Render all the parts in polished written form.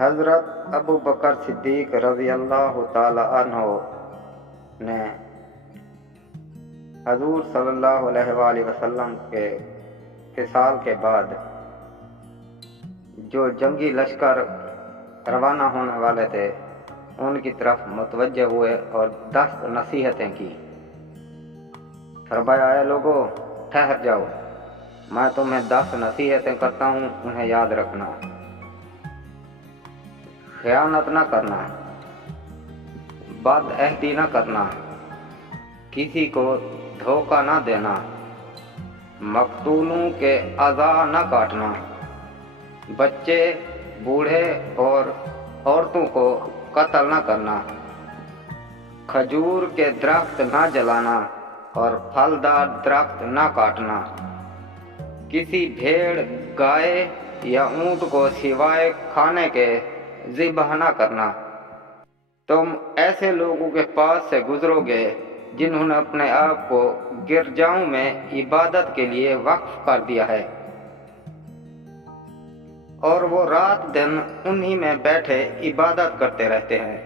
حضرت ابو بکر صدیق رضی اللہ تعالی عنہ نے حضور صلی اللہ علیہ وآلہ وسلم کے وصال کے بعد جو جنگی لشکر روانہ ہونے والے تھے ان کی طرف متوجہ ہوئے اور 10 نصیحتیں کی۔ فرمایا اے لوگو ٹھہر جاؤ، میں تمہیں 10 نصیحتیں کرتا ہوں، انہیں یاد رکھنا۔ خیانت نہ کرنا، بد عہدی نہ کرنا، کسی کو دھوکہ نہ دینا، مقتولوں کے اعضاء نہ کاٹنا، بچے، بوڑھے اور عورتوں کو قتل نہ کرنا، کھجور کے درخت نہ جلانا اور پھلدار درخت نہ کاٹنا، کسی بھیڑ، گائے یا اونٹ کو سوائے کھانے کے ذبح نہ کرنا۔ تم ایسے لوگوں کے پاس سے گزرو گے جنہوں نے اپنے آپ کو گرجاؤں میں عبادت کے لیے وقف کر دیا ہے اور وہ رات دن انہی میں بیٹھے عبادت کرتے رہتے ہیں۔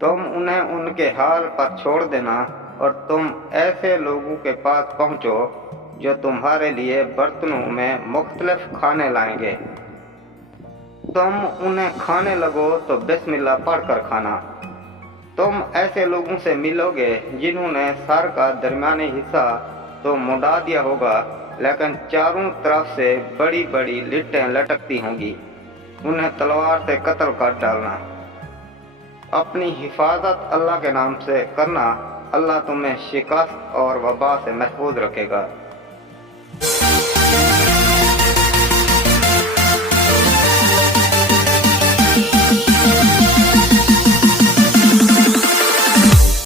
تم انہیں ان کے حال پر چھوڑ دینا اور تم ایسے لوگوں کے پاس پہنچو جو تمہارے لیے برتنوں میں مختلف کھانے لائیں گے۔ تم انہیں کھانے لگو تو بسم اللہ پڑھ کر کھانا۔ تم ایسے لوگوں سے ملو گے جنہوں نے سر کا درمیانی حصہ تو منڈا دیا ہوگا لیکن چاروں طرف سے بڑی بڑی لٹیں لٹکتی ہوں گی، انہیں تلوار سے قتل کر ڈالنا۔ اپنی حفاظت اللہ کے نام سے کرنا، اللہ تمہیں شکست اور وبا سے محفوظ رکھے گا۔